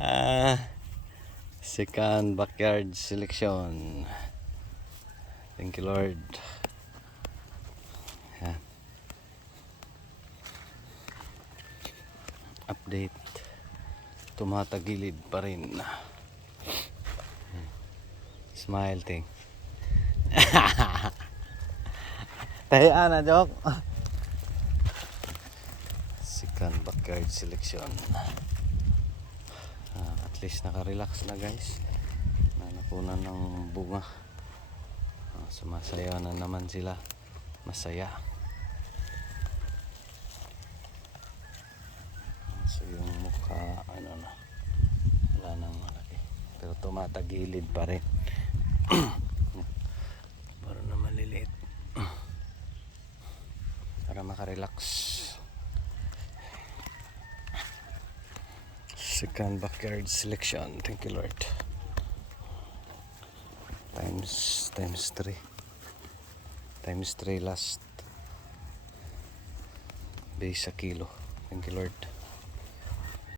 Ah, second backyard selection. Thank you Lord. Yan. Update. Tumatagilid pa rin. Smile thing. Tahiya na joke. Second backyard selection. At least naka-relax na guys. Nakunan ng bunga. Sumasayaw na naman sila. Masaya. So yung mukha ano na, wala nang malaki, pero tumatagilid pa rin. Para na maliliit. Para makarelax. Second backyard selection. Thank you Lord. Times 3 last base sa kilo. Thank you Lord.